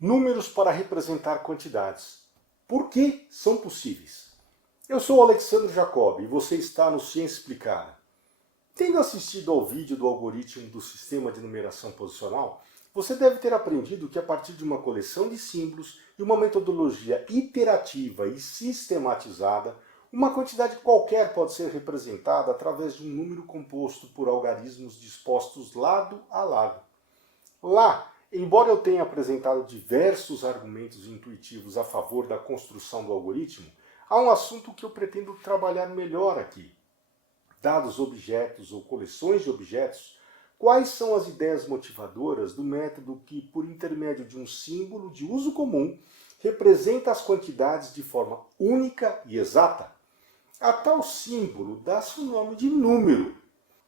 Números para representar quantidades. Por que são possíveis? Eu sou Alexandre Jacob e você está no Ciência Explicada. Tendo assistido ao vídeo do algoritmo do sistema de numeração posicional, você deve ter aprendido que a partir de uma coleção de símbolos e uma metodologia iterativa e sistematizada, uma quantidade qualquer pode ser representada através de um número composto por algarismos dispostos lado a lado. Lá, embora eu tenha apresentado diversos argumentos intuitivos a favor da construção do algoritmo, há um assunto que eu pretendo trabalhar melhor aqui. Dados objetos ou coleções de objetos, quais são as ideias motivadoras do método que, por intermédio de um símbolo de uso comum, representa as quantidades de forma única e exata? A tal símbolo dá-se o nome de número.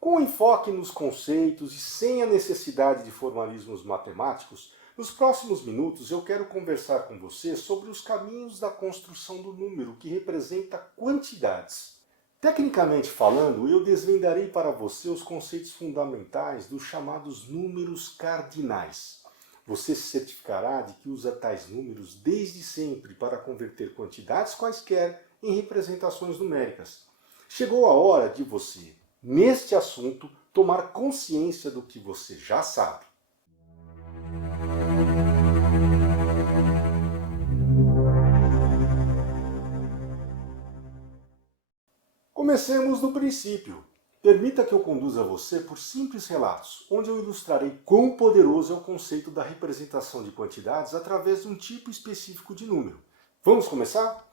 Com enfoque nos conceitos e sem a necessidade de formalismos matemáticos, nos próximos minutos eu quero conversar com você sobre os caminhos da construção do número que representa quantidades. Tecnicamente falando, eu desvendarei para você os conceitos fundamentais dos chamados números cardinais. Você se certificará de que usa tais números desde sempre para converter quantidades quaisquer em representações numéricas. Chegou a hora de você, neste assunto, tomar consciência do que você já sabe. Comecemos do princípio. Permita que eu conduza você por simples relatos, onde eu ilustrarei quão poderoso é o conceito da representação de quantidades através de um tipo específico de número. Vamos começar?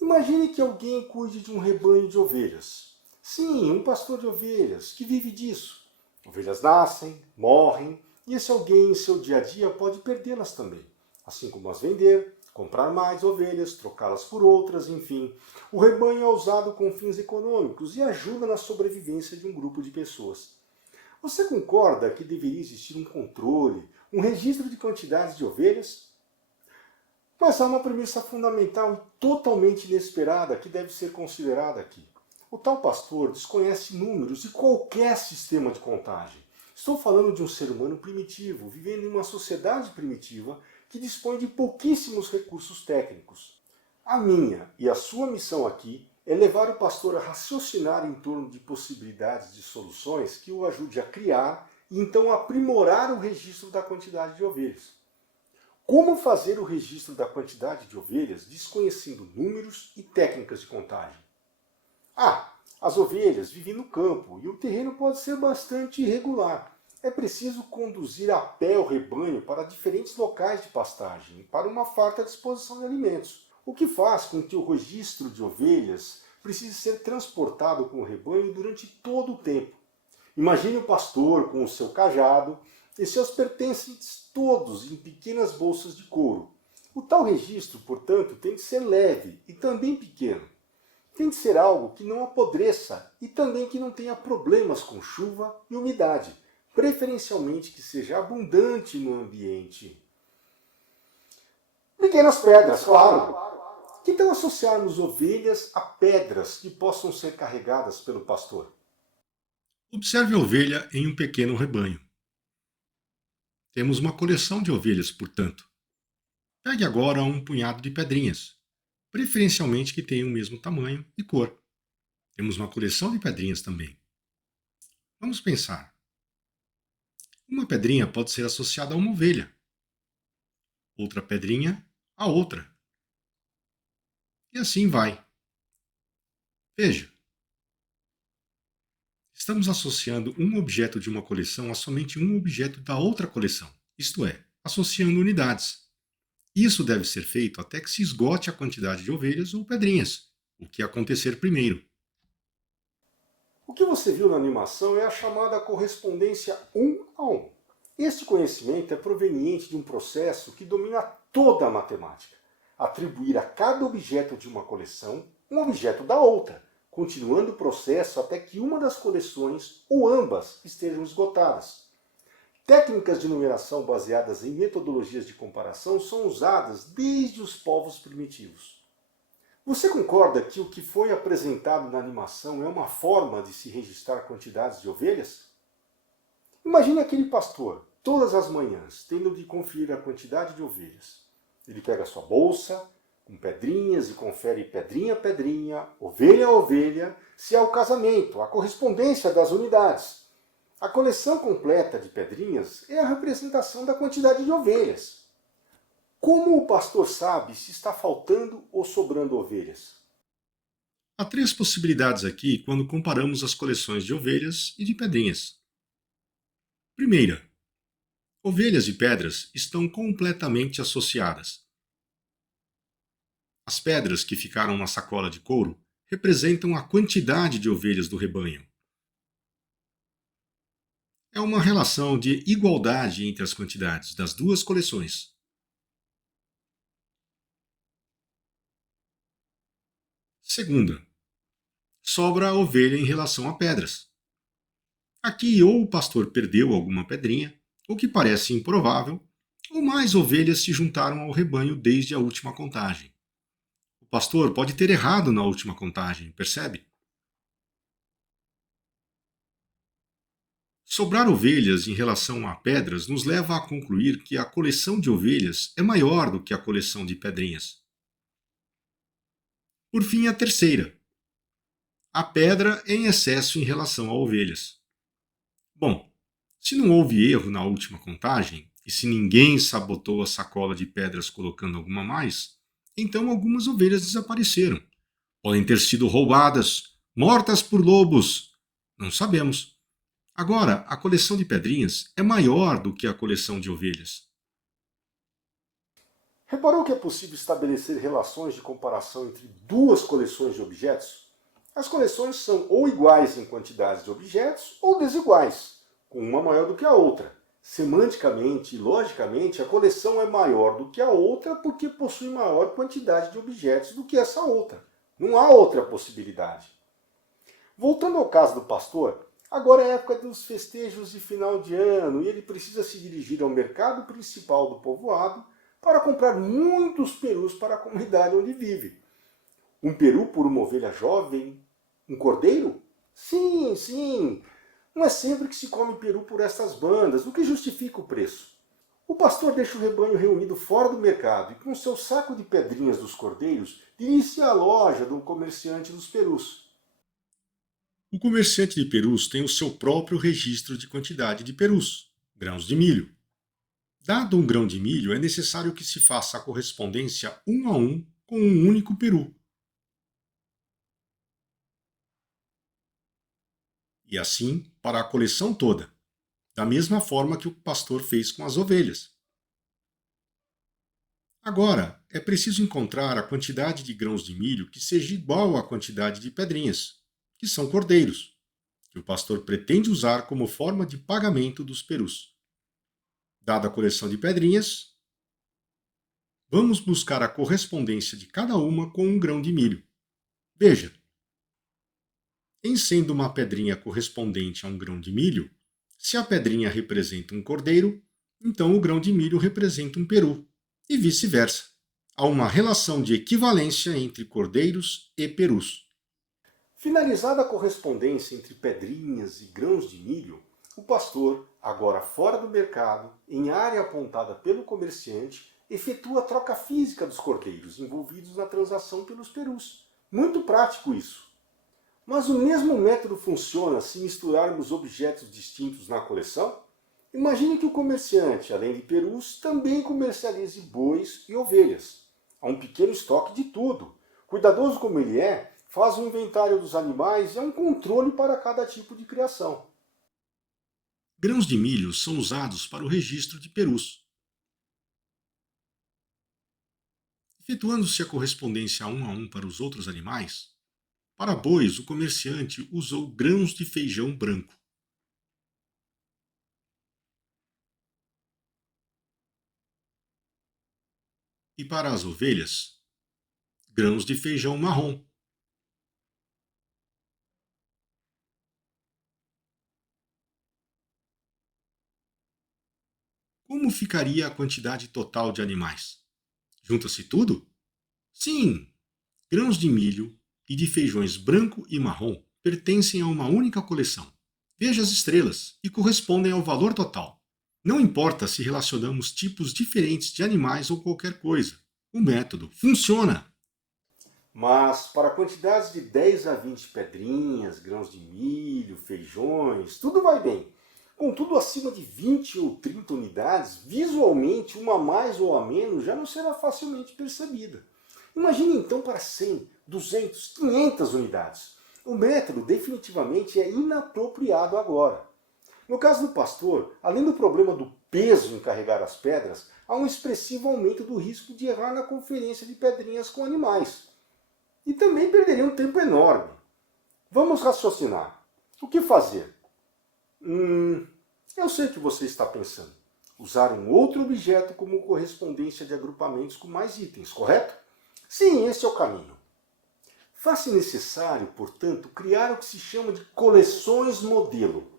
Imagine que alguém cuide de um rebanho de ovelhas. Sim, um pastor de ovelhas, que vive disso. Ovelhas nascem, morrem, e esse alguém em seu dia a dia pode perdê-las também, assim como as vender, comprar mais ovelhas, trocá-las por outras, enfim. O rebanho é usado com fins econômicos e ajuda na sobrevivência de um grupo de pessoas. Você concorda que deveria existir um controle, um registro de quantidades de ovelhas? Mas há uma premissa fundamental e totalmente inesperada que deve ser considerada aqui. O tal pastor desconhece números de qualquer sistema de contagem. Estou falando de um ser humano primitivo, vivendo em uma sociedade primitiva que dispõe de pouquíssimos recursos técnicos. A minha e a sua missão aqui é levar o pastor a raciocinar em torno de possibilidades de soluções que o ajude a criar e então aprimorar o registro da quantidade de ovelhas. Como fazer o registro da quantidade de ovelhas desconhecendo números e técnicas de contagem? As ovelhas vivem no campo e o terreno pode ser bastante irregular. É preciso conduzir a pé o rebanho para diferentes locais de pastagem, para uma farta disposição de alimentos, o que faz com que o registro de ovelhas precise ser transportado com o rebanho durante todo o tempo. Imagine o pastor com o seu cajado e seus pertences todos em pequenas bolsas de couro. O tal registro, portanto, tem que ser leve e também pequeno. Tem que ser algo que não apodreça e também que não tenha problemas com chuva e umidade, preferencialmente que seja abundante no ambiente. Pequenas pedras, claro. Que tal associarmos ovelhas a pedras que possam ser carregadas pelo pastor? Observe a ovelha em um pequeno rebanho. Temos uma coleção de ovelhas, portanto. Pegue agora um punhado de pedrinhas, preferencialmente que tenham o mesmo tamanho e cor. Temos uma coleção de pedrinhas também. Vamos pensar. Uma pedrinha pode ser associada a uma ovelha, outra pedrinha a outra. E assim vai. Veja. Estamos associando um objeto de uma coleção a somente um objeto da outra coleção, isto é, associando unidades. Isso deve ser feito até que se esgote a quantidade de ovelhas ou pedrinhas, o que acontecer primeiro. O que você viu na animação é a chamada correspondência 1 a 1. Este conhecimento é proveniente de um processo que domina toda a matemática. Atribuir a cada objeto de uma coleção um objeto da outra, continuando o processo até que uma das coleções ou ambas estejam esgotadas. Técnicas de numeração baseadas em metodologias de comparação são usadas desde os povos primitivos. Você concorda que o que foi apresentado na animação é uma forma de se registrar quantidades de ovelhas? Imagine aquele pastor todas as manhãs, tendo de conferir a quantidade de ovelhas. Ele pega a sua bolsa, com pedrinhas, e confere pedrinha a pedrinha, ovelha a ovelha, se é o casamento, a correspondência das unidades. A coleção completa de pedrinhas é a representação da quantidade de ovelhas. Como o pastor sabe se está faltando ou sobrando ovelhas? Há três possibilidades aqui quando comparamos as coleções de ovelhas e de pedrinhas. Primeira, ovelhas e pedras estão completamente associadas. As pedras que ficaram na sacola de couro representam a quantidade de ovelhas do rebanho. É uma relação de igualdade entre as quantidades das duas coleções. Segunda, sobra a ovelha em relação a pedras. Aqui ou o pastor perdeu alguma pedrinha, o que parece improvável, ou mais ovelhas se juntaram ao rebanho desde a última contagem. O pastor pode ter errado na última contagem, percebe? Sobrar ovelhas em relação a pedras nos leva a concluir que a coleção de ovelhas é maior do que a coleção de pedrinhas. Por fim, a terceira. A pedra em excesso em relação a ovelhas. Bom, se não houve erro na última contagem, e se ninguém sabotou a sacola de pedras colocando alguma a mais, então algumas ovelhas desapareceram. Podem ter sido roubadas, mortas por lobos. Não sabemos. Agora, a coleção de pedrinhas é maior do que a coleção de ovelhas. Reparou que é possível estabelecer relações de comparação entre duas coleções de objetos? As coleções são ou iguais em quantidades de objetos ou desiguais, com uma maior do que a outra. Semanticamente e logicamente, a coleção é maior do que a outra porque possui maior quantidade de objetos do que essa outra. Não há outra possibilidade. Voltando ao caso do pastor, agora é a época dos festejos de final de ano e ele precisa se dirigir ao mercado principal do povoado para comprar muitos perus para a comunidade onde vive. Um peru por uma ovelha jovem? Um cordeiro? Sim, sim. Não é sempre que se come peru por estas bandas, o que justifica o preço. O pastor deixa o rebanho reunido fora do mercado e com seu saco de pedrinhas dos cordeiros dirige-se à loja do comerciante dos perus. O comerciante de perus tem o seu próprio registro de quantidade de perus, grãos de milho. Dado um grão de milho, é necessário que se faça a correspondência um a um com um único peru. E assim para a coleção toda, da mesma forma que o pastor fez com as ovelhas. Agora, é preciso encontrar a quantidade de grãos de milho que seja igual à quantidade de pedrinhas, que são cordeiros, que o pastor pretende usar como forma de pagamento dos perus. Dada a coleção de pedrinhas, vamos buscar a correspondência de cada uma com um grão de milho. Veja, em sendo uma pedrinha correspondente a um grão de milho, se a pedrinha representa um cordeiro, então o grão de milho representa um peru, e vice-versa. Há uma relação de equivalência entre cordeiros e perus. Finalizada a correspondência entre pedrinhas e grãos de milho, o pastor, agora fora do mercado, em área apontada pelo comerciante, efetua a troca física dos cordeiros envolvidos na transação pelos perus. Muito prático isso. Mas o mesmo método funciona se misturarmos objetos distintos na coleção? Imagine que o comerciante, além de perus, também comercialize bois e ovelhas. Há um pequeno estoque de tudo. Cuidadoso como ele é, faz um inventário dos animais e há um controle para cada tipo de criação. Grãos de milho são usados para o registro de perus. Efetuando-se a correspondência um a um para os outros animais, para bois o comerciante usou grãos de feijão branco. E para as ovelhas, grãos de feijão marrom. Como ficaria a quantidade total de animais? Junta-se tudo? Sim! Grãos de milho e de feijões branco e marrom pertencem a uma única coleção. Veja as estrelas e correspondem ao valor total. Não importa se relacionamos tipos diferentes de animais ou qualquer coisa, o método funciona. Mas para quantidades de 10 a 20 pedrinhas, grãos de milho, feijões, tudo vai bem. Contudo, acima de 20 ou 30 unidades, visualmente uma a mais ou a menos já não será facilmente percebida. Imagine então para 100, 200, 500 unidades. O método definitivamente é inapropriado agora. No caso do pastor, além do problema do peso em carregar as pedras, há um expressivo aumento do risco de errar na conferência de pedrinhas com animais. E também perderia um tempo enorme. Vamos raciocinar. O que fazer? Eu sei o que você está pensando. Usar um outro objeto como correspondência de agrupamentos com mais itens, correto? Sim, esse é o caminho. Faz-se necessário, portanto, criar o que se chama de coleções modelo,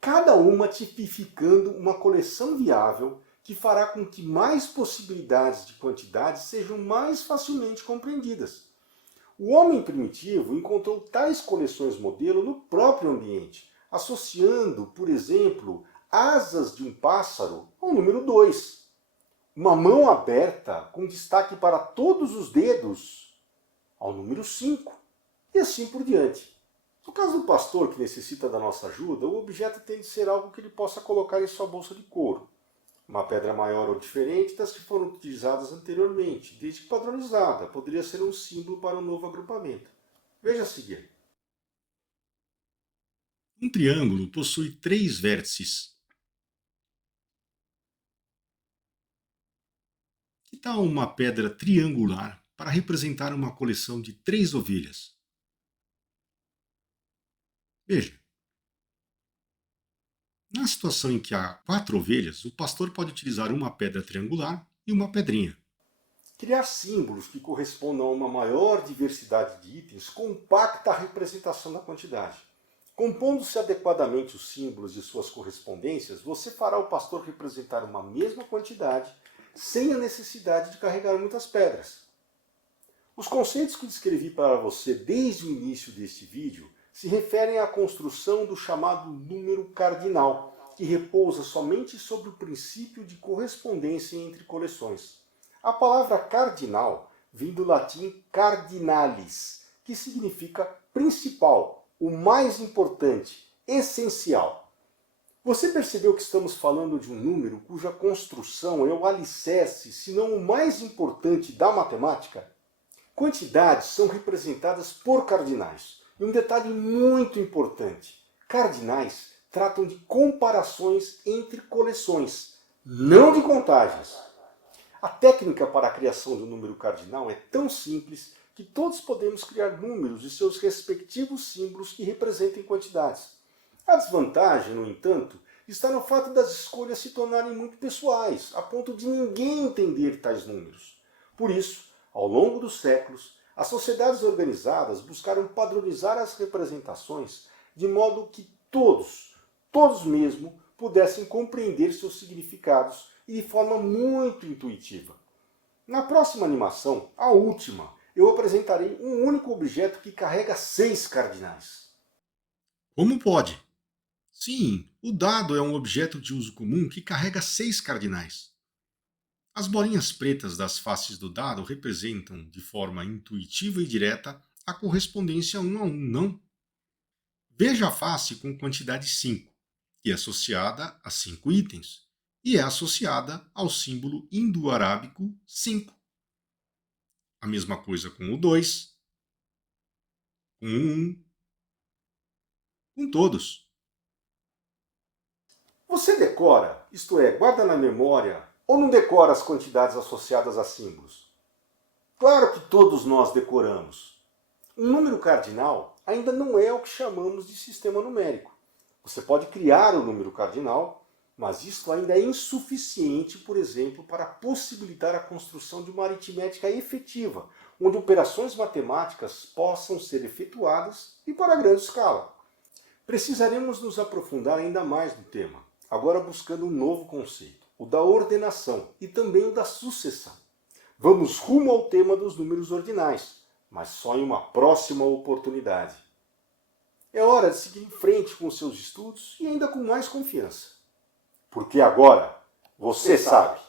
cada uma tipificando uma coleção viável que fará com que mais possibilidades de quantidades sejam mais facilmente compreendidas. O homem primitivo encontrou tais coleções modelo no próprio ambiente, associando, por exemplo, asas de um pássaro ao número 2, uma mão aberta com destaque para todos os dedos ao número 5, e assim por diante. No caso do pastor que necessita da nossa ajuda, o objeto tem de ser algo que ele possa colocar em sua bolsa de couro. Uma pedra maior ou diferente das que foram utilizadas anteriormente, desde que padronizada, poderia ser um símbolo para um novo agrupamento. Veja a seguir. Um triângulo possui 3 vértices. Que tal uma pedra triangular para representar uma coleção de 3 ovelhas? Veja, na situação em que há 4 ovelhas, o pastor pode utilizar uma pedra triangular e uma pedrinha. Criar símbolos que correspondam a uma maior diversidade de itens compacta a representação da quantidade. Compondo-se adequadamente os símbolos e suas correspondências, você fará o pastor representar uma mesma quantidade sem a necessidade de carregar muitas pedras. Os conceitos que descrevi para você desde o início deste vídeo se referem à construção do chamado número cardinal, que repousa somente sobre o princípio de correspondência entre coleções. A palavra cardinal vem do latim cardinalis, que significa principal, o mais importante, essencial. Você percebeu que estamos falando de um número cuja construção é o alicerce, se não o mais importante da matemática? Quantidades são representadas por cardinais. E um detalhe muito importante: cardinais tratam de comparações entre coleções, não de contagens. A técnica para a criação de um número cardinal é tão simples que todos podemos criar números e seus respectivos símbolos que representem quantidades. A desvantagem, no entanto, está no fato das escolhas se tornarem muito pessoais, a ponto de ninguém entender tais números. Por isso, ao longo dos séculos, as sociedades organizadas buscaram padronizar as representações de modo que todos mesmo, pudessem compreender seus significados e de forma muito intuitiva. Na próxima animação, a última, eu apresentarei um único objeto que carrega 6 cardinais. Como pode? Sim, o dado é um objeto de uso comum que carrega 6 cardinais. As bolinhas pretas das faces do dado representam, de forma intuitiva e direta, a correspondência 1 a 1, não? Veja a face com quantidade 5, que é associada a 5 itens, e é associada ao símbolo indo-arábico 5. A mesma coisa com o 2, com o 1, com todos. Você decora, isto é, guarda na memória, ou não decora as quantidades associadas a símbolos? Claro que todos nós decoramos. Um número cardinal ainda não é o que chamamos de sistema numérico. Você pode criar o número cardinal, mas isso ainda é insuficiente, por exemplo, para possibilitar a construção de uma aritmética efetiva, onde operações matemáticas possam ser efetuadas e para grande escala. Precisaremos nos aprofundar ainda mais no tema, agora buscando um novo conceito, o da ordenação e também o da sucessão. Vamos rumo ao tema dos números ordinais, mas só em uma próxima oportunidade. É hora de seguir em frente com os seus estudos e ainda com mais confiança. porque agora você sabe.